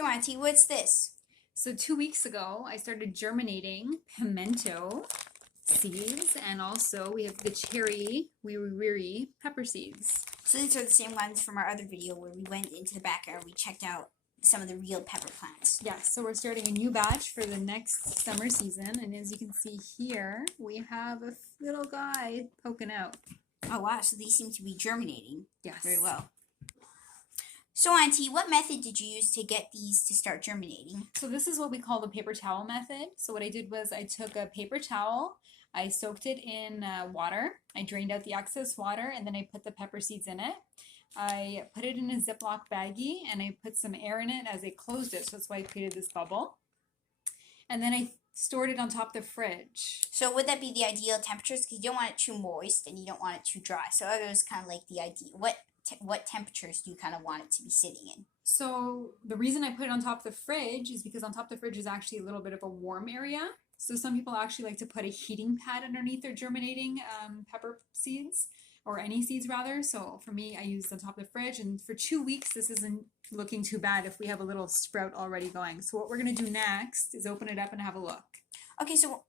So Auntie, what's this? So 2 weeks ago, I started germinating pimento seeds, and also we have the cherry wiri pepper seeds. So these are the same ones from our other video where we went into the backyard, we checked out some of the real pepper plants. Yes, so we're starting a new batch for the next summer season, and as you can see here, we have a little guy poking out. Oh wow, so these seem to be germinating. Yes. Very well. So Auntie, what method did you use to get these to start germinating? So this is what we call the paper towel method. So what I did was I took a paper towel, I soaked it in water, I drained out the excess water, and then I put the pepper seeds in it. I put it in a Ziploc baggie, and I put some air in it as I closed it, so that's why I created this bubble. And then I stored it on top of the fridge. So would that be the ideal temperatures? Because you don't want it too moist and you don't want it too dry. So it was kind of like the idea. What temperatures do you kind of want it to be sitting in? So the reason I put it on top of the fridge is because on top of the fridge is actually a little bit of a warm area. So some people actually like to put a heating pad underneath their germinating pepper seeds, or any seeds rather. So for me, I used on top of the fridge, and for 2 weeks, this isn't looking too bad if we have a little sprout already going. So what we're gonna do next is open it up and have a look. Okay, so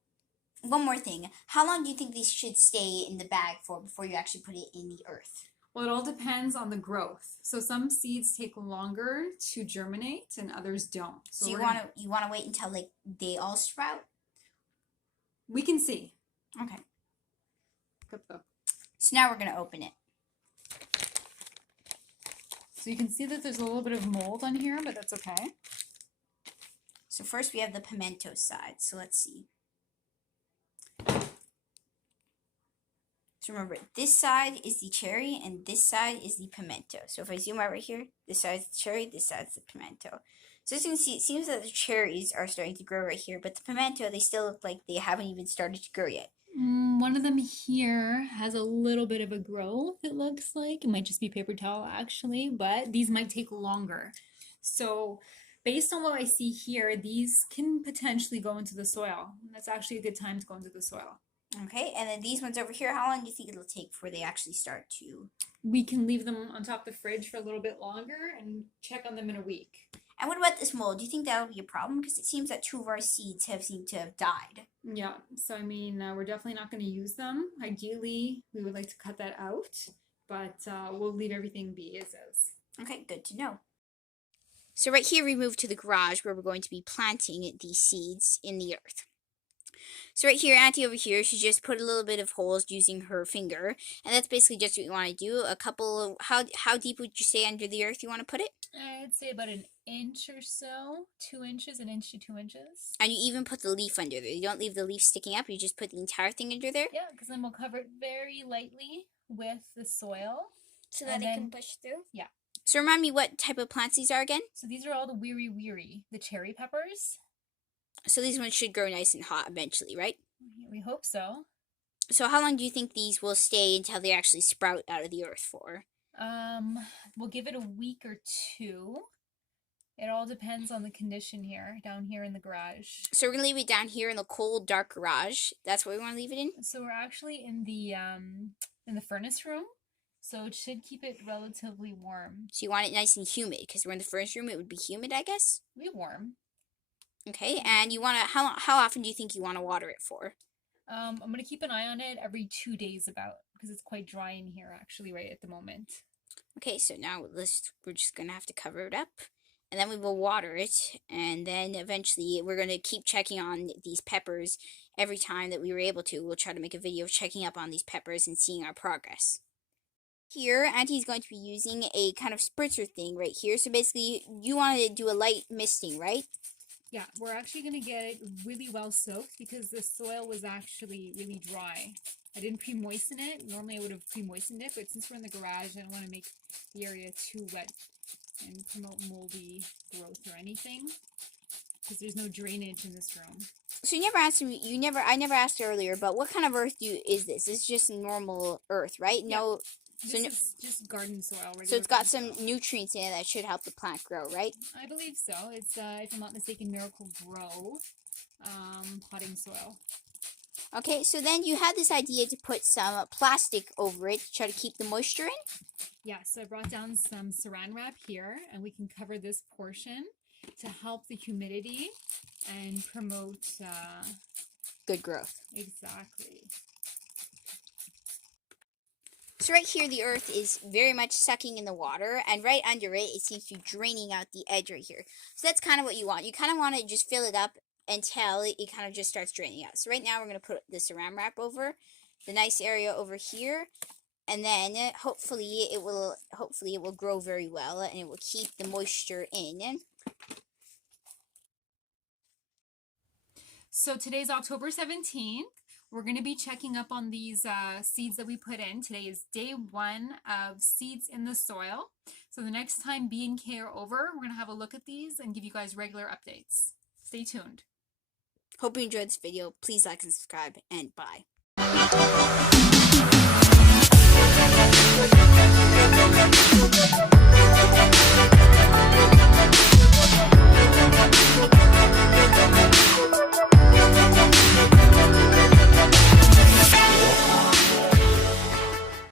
one more thing. How long do you think these should stay in the bag for before you actually put it in the earth? Well, it all depends on the growth. So some seeds take longer to germinate and others don't. So you want to wait until like they all sprout? We can see. Okay. Go. So now we're going to open it. So you can see that there's a little bit of mold on here, but that's okay. So first we have the pimento side. So let's see. So remember, this side is the cherry and this side is the pimento. So if I zoom out right here, this side is the cherry, this side is the pimento. So as you can see, it seems that the cherries are starting to grow right here, but the pimento, they still look like they haven't even started to grow yet. One of them here has a little bit of a growth, it looks like. It might just be paper towel actually, but these might take longer. So based on what I see here, these can potentially go into the soil. That's actually a good time to go into the soil. Okay, and then these ones over here, how long do you think it'll take before they actually start to? We can leave them on top of the fridge for a little bit longer and check on them in a week. And what about this mold? Do you think that'll be a problem? Because it seems that 2 of our seeds seemed to have died. Yeah, so I mean, we're definitely not going to use them. Ideally, we would like to cut that out, but we'll leave everything be as is. Okay, good to know. So right here we move to the garage where we're going to be planting these seeds in the earth. So right here, Auntie over here, she just put a little bit of holes using her finger. And that's basically just what you want to do. A couple, how deep would you say under the earth you want to put it? I'd say about an inch or so, 2 inches, an inch to 2 inches. And you even put the leaf under there. You don't leave the leaf sticking up. You just put the entire thing under there? Yeah, because then we'll cover it very lightly with the soil. So that it can push through? Yeah. So remind me what type of plants these are again? So these are all the wiri, the cherry peppers. So these ones should grow nice and hot eventually, right? We hope so. So how long do you think these will stay until they actually sprout out of the earth for? We'll give it a week or 2. It all depends on the condition here, down here in the garage. So we're going to leave it down here in the cold, dark garage. That's what we want to leave it in? So we're actually in the furnace room. So it should keep it relatively warm. So you want it nice and humid, because we're in the furnace room, it would be humid, I guess? It'll be warm. Okay, and you want to, how often do you think you want to water it for? I'm going to keep an eye on it every 2 days about, because it's quite dry in here actually right at the moment. Okay, so now we're just going to have to cover it up, and then we will water it, and then eventually we're going to keep checking on these peppers every time that we were able to. We'll try to make a video of checking up on these peppers and seeing our progress. Here, Auntie's going to be using a kind of spritzer thing right here. So basically, you want to do a light misting, right? Yeah, we're actually going to get it really well soaked because the soil was actually really dry. I didn't pre-moisten it. Normally I would have pre-moistened it, but since we're in the garage, I don't want to make the area too wet and promote moldy growth or anything because there's no drainage in this room. So you never asked me, I never asked earlier, but what kind of earth is this? It's just normal earth, right? Yeah. No. This is just garden soil. So it's got some nutrients in it that should help the plant grow, right? I believe so. It's, if I'm not mistaken, Miracle Grow potting soil. Okay, so then you had this idea to put some plastic over it to try to keep the moisture in? Yeah, so I brought down some saran wrap here, and we can cover this portion. to help the humidity and promote good growth. Exactly. So right here, the earth is very much sucking in the water, and right under it, it seems to be draining out the edge right here. So that's kind of what you want. You kind of want to just fill it up until it kind of just starts draining out. So right now, we're going to put the saran wrap over the nice area over here, and then hopefully it will grow very well, and it will keep the moisture in. So today's October 17th. We're going to be checking up on these seeds that we put in. Today is day 1 of seeds in the soil. So the next time B&K are over, we're going to have a look at these and give you guys regular updates. Stay tuned. Hope you enjoyed this video. Please like and subscribe, and bye.